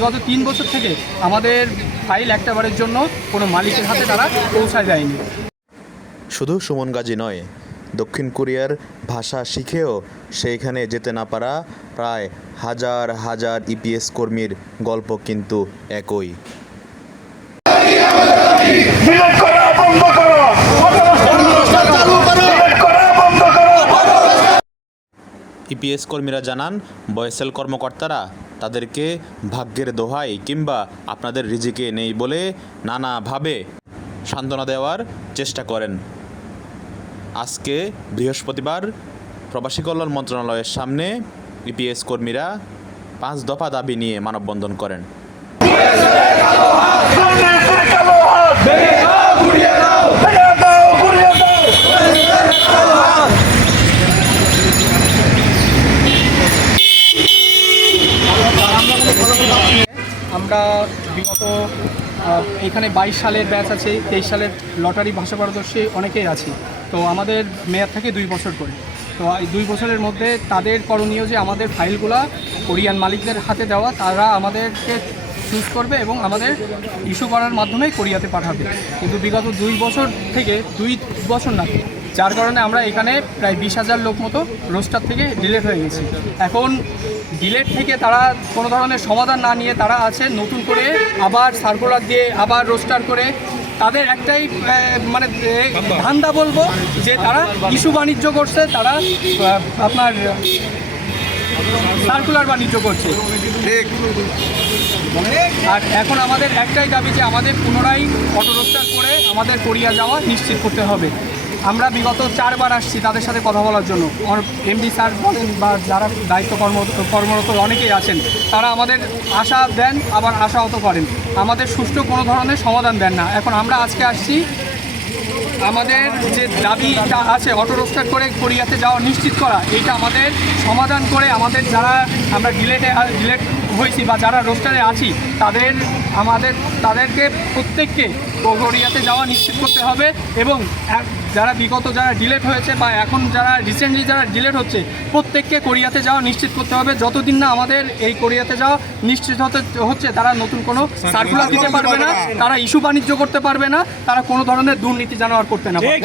বিগত 3 বছর থেকে আমাদের ফাইল একটাবারের জন্য কোনো মালিকের হাতে তারা পৌঁছায় দেয়নি। শুধু সুমন গাজী নয়, দক্ষিণ কোরিয়ার ভাষা শিখেও সেইখানে যেতে না পারা প্রায় হাজার হাজার ইপিএস কর্মীর গল্প কিন্তু একই। ইপিএস কর্মীরা জানান, বয়েসেল কর্মকর্তারা তাদেরকে ভাগ্যের দোহাই কিংবা আপনাদের রিজিকে নেই বলে নানাভাবে সান্ত্বনা দেওয়ার চেষ্টা করেন। আজকে বৃহস্পতিবার প্রবাসী কল্যাণ মন্ত্রণালয়ের সামনে ইপিএস কর্মীরা 5 দফা দাবি নিয়ে মানববন্ধন করেন। আমরা বিগত এখানে 22 সালের ব্যাচ আছে, 23 সালের লটারি ভাষা পারদর্শী অনেকেই আছি। তো আমাদের মেয়াদ থাকে 2 বছর করে। তো এই 2 বছরের মধ্যে তাদের করণীয় যে আমাদের ফাইলগুলা কোরিয়ান মালিকদের হাতে দেওয়া, তারা আমাদেরকে চুজ করবে এবং আমাদের ইস্যু করার মাধ্যমে কোরিয়াতে পাঠাবে। কিন্তু বিগত 2 বছর থেকে 2 বছর না, যার কারণে আমরা এখানে প্রায় 20,000 লোক মতো রোস্টার থেকে ডিলেট হয়ে গেছি। এখন ডিলেট থেকে তারা কোনো ধরনের সমাধান না নিয়ে তারা আছে নতুন করে আবার সার্কুলার দিয়ে আবার রোস্টার করে তাদের একটাই মানে ধান্দা বলবো যে তারা ইস্যু বাণিজ্য করছে, তারা আপনার সার্কুলার বাণিজ্য করছে। আর এখন আমাদের একটাই দাবি যে আমাদের পুনরায় অটো রোস্টার করে আমাদের কোরিয়া যাওয়া নিশ্চিত করতে হবে। আমরা বিগত 4 বার আসছি তাদের সাথে কথা বলার জন্য। এমডি স্যার বলেন বা যারা দায়িত্ব কর্মরত অনেকেই আছেন, তারা আমাদের আশা দেন আবার আশাহত করেন, আমাদের সুষ্ঠু কোনো ধরনের সমাধান দেন না। এখন আমরা আজকে আসছি, আমাদের যে দাবিটা আছে অটো রোস্টার করে কোরিয়াতে যাওয়া নিশ্চিত করা, এইটা আমাদের সমাধান করে আমাদের যারা আমরা ডিলেট হয়েছি বা যারা রোস্টারে আছি তাদেরকে প্রত্যেককে কোরিয়াতে যাওয়া নিশ্চিত করতে হবে। এবং যারা বিগত যারা ডিলেট হয়েছে বা এখন যারা রিসেন্টলি যারা ডিলেট হচ্ছে, প্রত্যেককে কোরিয়াতে যাওয়া নিশ্চিত করতে হবে। যতদিন না আমাদের এই কোরিয়াতে যাওয়া নিশ্চিত হচ্ছে, তারা নতুন কোনো সার্কুলার দিতে পারবে না, তারা ইস্যু বাণিজ্য করতে পারবে না, তারা কোনো ধরনের দুর্নীতি যেন আর করতে না পারে।